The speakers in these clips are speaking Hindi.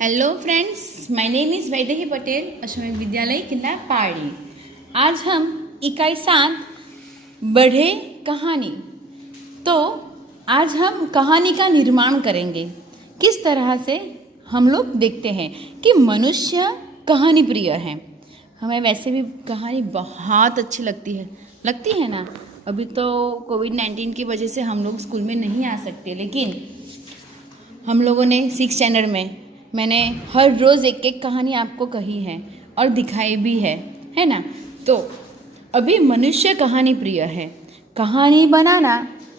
Hello friends, my name is Vaidehi Patel, अश्वमेध विद्यालय किला पहाड़ी। आज हम इकाई 7 बढ़े कहानी। तो आज हम कहानी का निर्माण करेंगे। किस तरह से हम लोग देखते हैं कि मनुष्य कहानी प्रिय है। हमें वैसे भी कहानी बहुत अच्छी लगती है ना। अभी तो कोविड-19 की वजह से हम लोग स्कूल में नहीं आ सकते, लेकिन हम लोगों ने 6 स्टैंडर्ड में मैंने हर रोज़ एक एक कहानी आपको कही है और दिखाई भी है ना। तो अभी मनुष्य कहानी प्रिय है। कहानी बनाना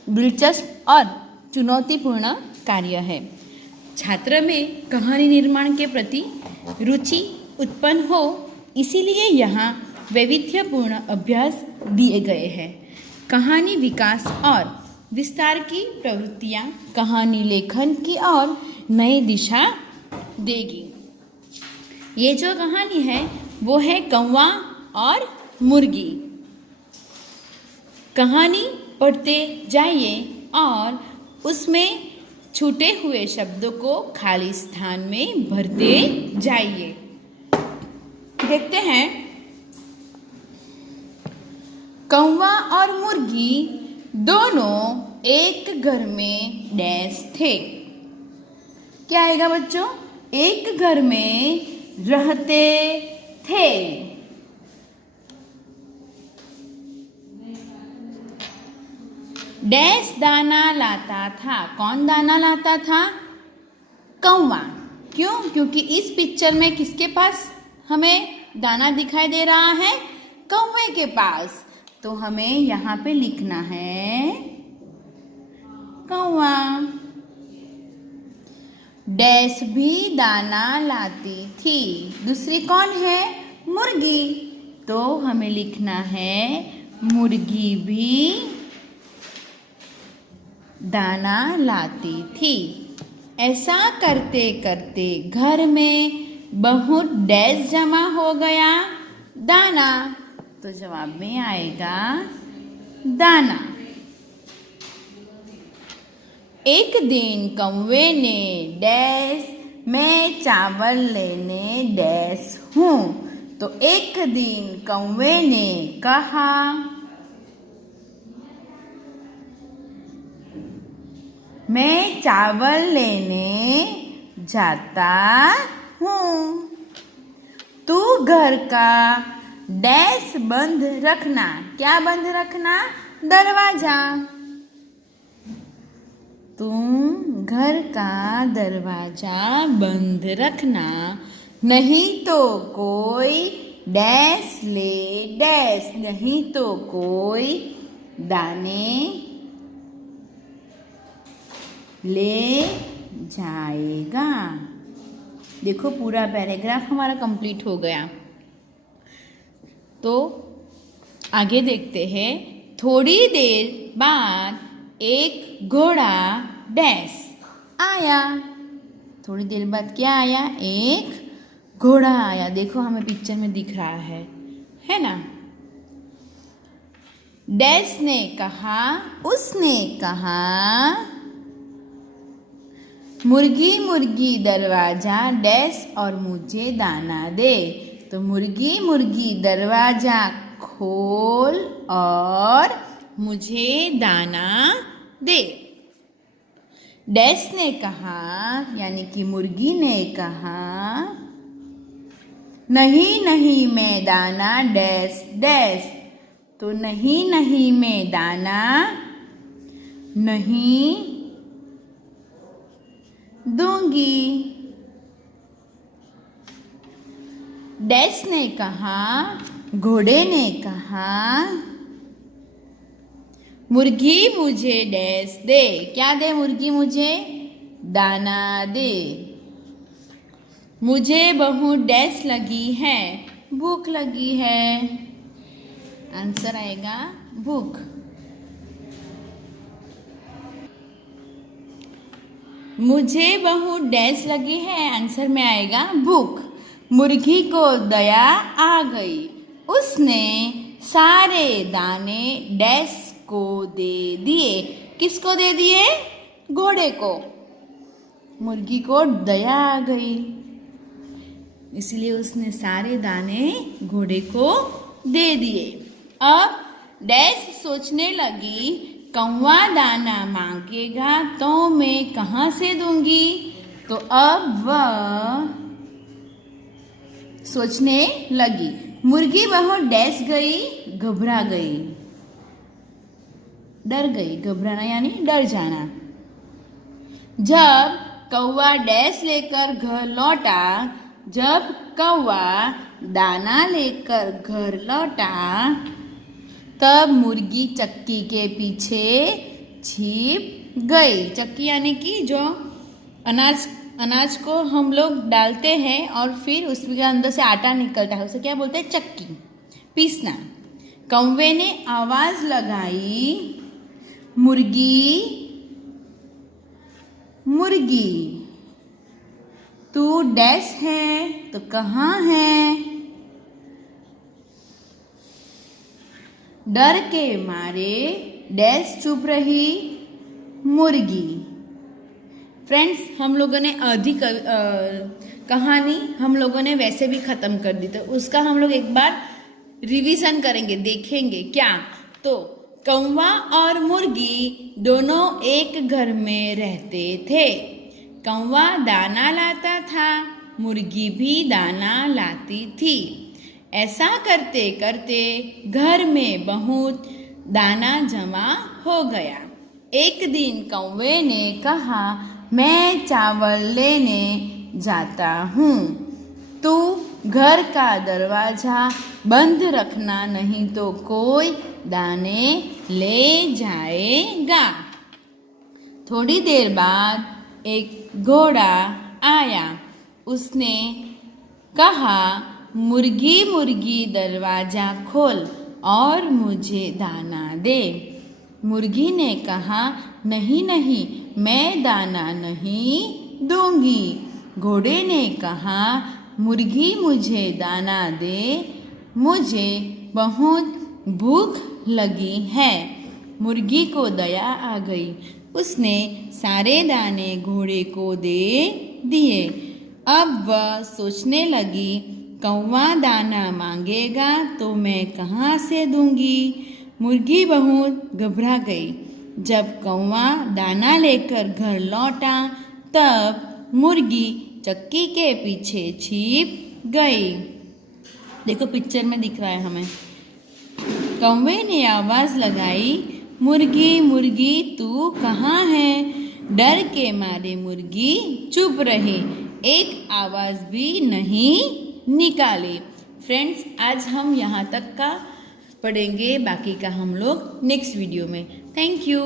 दिलचस्प और चुनौतीपूर्ण कार्य है। छात्र में कहानी निर्माण के प्रति रुचि उत्पन्न हो, इसीलिए यहाँ वैविध्यपूर्ण अभ्यास दिए गए हैं। कहानी विकास और विस्तार की प्रवृत्तियाँ कहानी लेखन की ओर नई दिशा देगी। ये जो कहानी है वो है कौवा और मुर्गी। कहानी पढ़ते जाइए और उसमें छूटे हुए शब्दों को खाली स्थान में भरते जाइए। देखते हैं। कौवा और मुर्गी दोनों एक घर में डैश थे। क्या आएगा बच्चों? एक घर में रहते थे। डैश दाना लाता था। कौन दाना लाता था? कौवा। क्यों? क्योंकि इस पिक्चर में किसके पास हमें दाना दिखाई दे रहा है? कौवे के पास। तो हमें यहाँ पे लिखना है कौवा। डैश भी दाना लाती थी। दूसरी कौन है? मुर्गी। तो हमें लिखना है मुर्गी भी दाना लाती थी। ऐसा करते करते घर में बहुत डैश जमा हो गया दाना। तो जवाब में आएगा दाना। एक दिन कौवे ने डैश मैं चावल लेने डैश हूँ। तो एक दिन कौवे ने कहा मैं चावल लेने जाता हूँ। तू घर का डैश बंद रखना। क्या बंद रखना? दरवाजा। तुम घर का दरवाजा बंद रखना, नहीं तो कोई डैश ले डैश, नहीं तो कोई दाने ले जाएगा। देखो पूरा पैराग्राफ हमारा कंप्लीट हो गया। तो आगे देखते हैं। थोड़ी देर बाद एक घोड़ा डैश आया। थोड़ी देर बाद क्या आया? एक घोड़ा आया। देखो हमें पिक्चर में दिख रहा है ना। डैश ने कहा, उसने कहा मुर्गी मुर्गी दरवाजा डैश और मुझे दाना दे। तो मुर्गी मुर्गी दरवाजा खोल और मुझे दाना दे। डैश ने कहा, यानी कि मुर्गी ने कहा नहीं नहीं मैं दाना डैश डैश। तो नहीं नहीं मैं दाना नहीं दूंगी। डैश ने कहा, घोड़े ने कहा मुर्गी मुझे डैश दे। क्या दे? मुर्गी मुझे दाना दे। मुझे बहुत डैश लगी है, भूख लगी है। आंसर आएगा भूख। मुझे बहुत डैश लगी है, आंसर में आएगा भूख। मुर्गी को दया आ गई। उसने सारे दाने डैश को दे दिए। किसको दे दिए? घोड़े को। मुर्गी को दया आ गई। इसलिए उसने सारे दाने घोड़े को दे दिए। अब डैश सोचने लगी, कौवा दाना मांगेगा तो मैं कहाँ से दूंगी। तो अब वह सोचने लगी। मुर्गी बहुत डैश गई, घबरा गई, डर गई। घबराना यानी डर जाना। जब कौवा डैश लेकर घर लौटा, जब कौवा दाना लेकर घर लौटा, तब मुर्गी चक्की के पीछे छिप गई। चक्की यानी कि जो अनाज को हम लोग डालते हैं और फिर उसके अंदर से आटा निकलता है, उसे क्या बोलते हैं? चक्की, पीसना। कौवे ने आवाज लगाई, मुर्गी मुर्गी तू डैश है तो कहाँ है। डर के मारे डैश चुप रही मुर्गी। फ्रेंड्स, हम लोगों ने आधी कहानी हम लोगों ने वैसे भी ख़त्म कर दी, तो उसका हम लोग एक बार रिवीजन करेंगे, देखेंगे क्या। तो कौवा और मुर्गी दोनों एक घर में रहते थे। कौवा दाना लाता था, मुर्गी भी दाना लाती थी। ऐसा करते करते घर में बहुत दाना जमा हो गया। एक दिन कौवे ने कहा, मैं चावल लेने जाता हूँ, तू घर का दरवाजा बंद रखना, नहीं तो कोई दाने ले जाएगा। थोड़ी देर बाद एक घोड़ा आया। उसने कहा, मुर्गी मुर्गी दरवाजा खोल और मुझे दाना दे। मुर्गी ने कहा, नहीं नहीं, मैं दाना नहीं दूंगी। घोड़े ने कहा, मुर्गी मुझे दाना दे, मुझे बहुत भूख लगी है। मुर्गी को दया आ गई, उसने सारे दाने घोड़े को दे दिए। अब वह सोचने लगी, कौवा दाना मांगेगा तो मैं कहाँ से दूंगी। मुर्गी बहुत घबरा गई। जब कौवा दाना लेकर घर लौटा, तब मुर्गी चक्की के पीछे छिप गई। देखो पिक्चर में दिख रहा है हमें। कौवे ने आवाज लगाई, मुर्गी मुर्गी तू कहाँ है। डर के मारे मुर्गी चुप रही, एक आवाज भी नहीं निकाली। फ्रेंड्स, आज हम यहाँ तक का पढ़ेंगे, बाकी का हम लोग नेक्स्ट वीडियो में। Thank you.